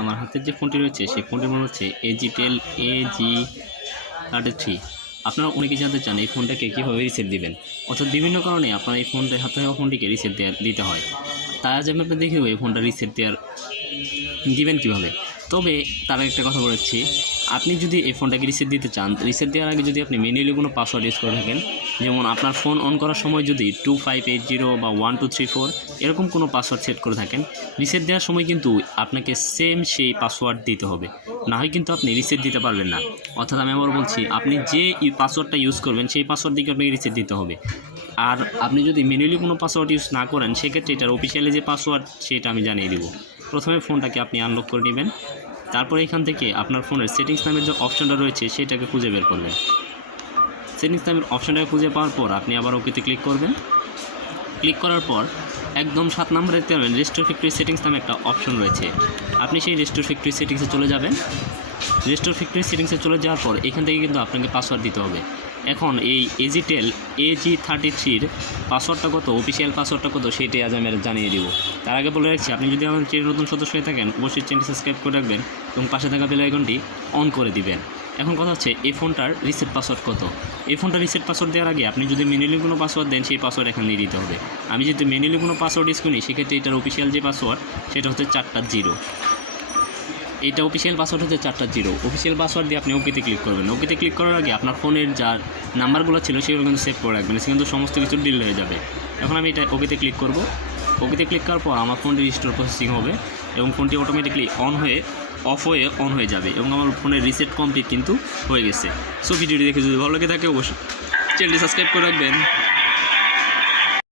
আমার হাতের যে ফোনটি রয়েছে সেই ফোনটির নাম হচ্ছে Agetel AG33। আপনারা অনেকেই জানতে চান এই ফোনটাকে কীভাবে রিসেট দিবেন, অর্থাৎ বিভিন্ন কারণে আপনার এই হাতে থাকা ফোনটিকে রিসেট দিতে হয়। তাই আজ আমি আপনাদের দেখে দেবো এই ফোনটা রিসেট দিবেন কীভাবে। তবে তার একটা কথা বলেছি, আপনি যদি এই ফোনটাকে রিসেট দিতে চান, রিসেট দেওয়ার আগে যদি আপনি ম্যানুয়ালি কোনো পাসওয়ার্ড ইউজ করে থাকেন, যেমন আপনার ফোন অন করার সময় যদি 2580 বা 1234 এরকম কোনো পাসওয়ার্ড সেট করে থাকেন, রিসেট দেওয়ার সময় কিন্তু আপনাকে সেম সেই পাসওয়ার্ড দিতে হবে, না হয় কিন্তু আপনি রিসেট দিতে পারবেন না। অর্থাৎ আমি আবার বলছি, আপনি যে পাসওয়ার্ডটা ইউজ করবেন সেই পাসওয়ার্ড দিকে আপনাকে রিসেট দিতে হবে। আর আপনি যদি ম্যানুয়ালি কোনো পাসওয়ার্ড ইউজ না করেন, সেক্ষেত্রে এটার অফিসিয়ালি যে পাসওয়ার্ড সেটা আমি জানিয়ে দেবো। প্রথমে ফোনটাকে আপনি আনলক করে নেবেন, তারপরে এখান থেকে আপনার ফোনের সেটিংস নামের যে অপশনটা রয়েছে সেটাকে খুঁজে বের করবেন। সেটিংস নামের অপশনটাকে খুঁজে পাওয়ার পর আপনি আবার ওকেতে ক্লিক করবেন। ক্লিক করার পর একদম 7 নম্বরে দেখতে পাবেন রেস্টোর ফ্যাক্টরি সেটিংস নামে একটা অপশন রয়েছে। আপনি সেই রেস্টোর ফ্যাক্টরি সেটিংসে চলে যাবেন। রেস্টোর ফ্যাক্টরি সেটিংসে চলে যাওয়ার পর এখান থেকে কিন্তু আপনাকে পাসওয়ার্ড দিতে হবে। এখন এই Agetel AG33-র পাসওয়ার্ডটা কত, অফিসিয়াল পাসওয়ার্ডটা কত, সেটাই আজ আমি জানিয়ে দেবো। তার আগে বলে রাখছি, আপনি যদি আমাদের চ্যানেল নতুন সদস্য হয়ে থাকেন অবশ্যই চ্যানেলটি সাবস্ক্রাইব করে রাখবেন এবং পাশে থাকা বেল আইকনটি অন করে দিবেন। এখন কথা হচ্ছে এই ফোনটার রিসেট পাসওয়ার্ড কত। এই ফোনটার রিসেট পাসওয়ার্ড দেওয়ার আগে আপনি যদি ম্যানুয়ালি কোনো পাসওয়ার্ড দেন, সেই পাসওয়ার্ড এখানে দিয়ে দিতে হবে। আমি যদি ম্যানুয়ালি কোনো পাসওয়ার্ড ইউজ করি, সেক্ষেত্রে এটার অফিসিয়াল যে পাসওয়ার্ড সেটা হচ্ছে 4টা 0। এটা অফিসিয়াল পাসওয়ার্ড হচ্ছে 4টা 0। অফিসিয়াল পাসওয়ার্ড দিয়ে আপনি ওকেতে ক্লিক করবেন। ওকেতে ক্লিক করার আগে আপনার ফোনের যার নাম্বারগুলো ছিল সেগুলো কিন্তু সেভ করে রাখবেন, সে কিন্তু সমস্ত কিছু ডিলিট হয়ে যাবে। এখন আমি এটা ওকেতে ক্লিক করব। ওকেতে ক্লিক করার পর আমার ফোনটি রিস্টোর প্রসেসিং হবে এবং ফোনটি অটোমেটিকলি অফ হয়ে অন হয়ে যাবে এবং আমার ফোনের রিসেট কমপ্লিট কিন্তু হয়ে গেছে। সো ভিডিওটি দেখে যদি ভালো লেগে থাকে অবশ্যই চ্যানেলটি সাবস্ক্রাইব করে রাখবেন।